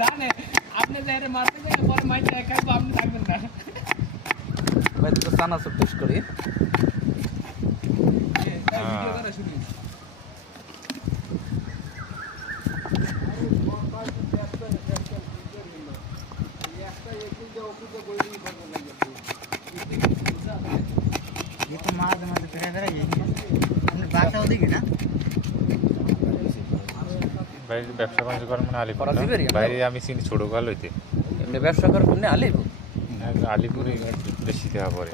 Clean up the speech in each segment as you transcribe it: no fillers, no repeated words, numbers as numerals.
জানে আপনি যাইরে মারতে গেলে পরে মাইতে খাইবো আপনি থাকবেন না ভাই তো চানাচুর টেস্ট করি ভিডিও করা শুরু ये तो मार दे मतलब तेरे तेरा यही हमने बादशाह देखी ना বাইরে ব্যবসা বাণিজ্য করেন মানে আলিপুর করা যাবে রে? বাইরে আমি চিনি ছোট কাল হইতে এমনি ব্যবসা করে কোনে আলিব আলিপুরে বেশি দেওয়া পরে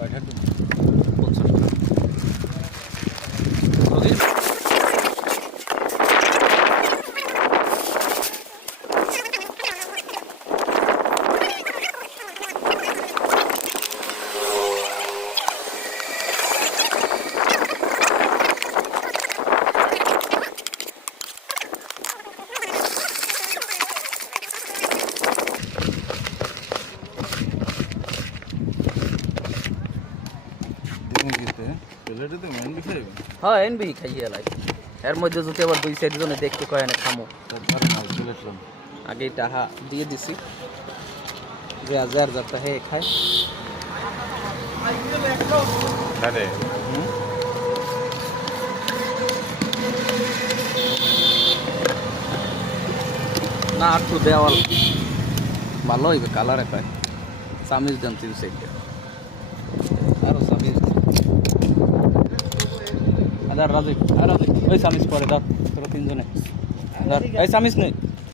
50 টাকা যদি হ্যাঁ এনবি খাইয়ে লাই এর মধ্যে যদি আবার 2-4 জনে দেখতে কয় না খামো আগে টাকা দিয়ে দিছি যে হাজার যাতে হে খায় তাহলে না একটু দেওয়াল ভালো হইবে কালারে কয় চামিজ দেন 3 সাইডে আরো চামিজ আদার রাজিক আর রাজিক ওই চামিজ পরে দাও তোরা তিনজনে দাও এই চামিজ নেই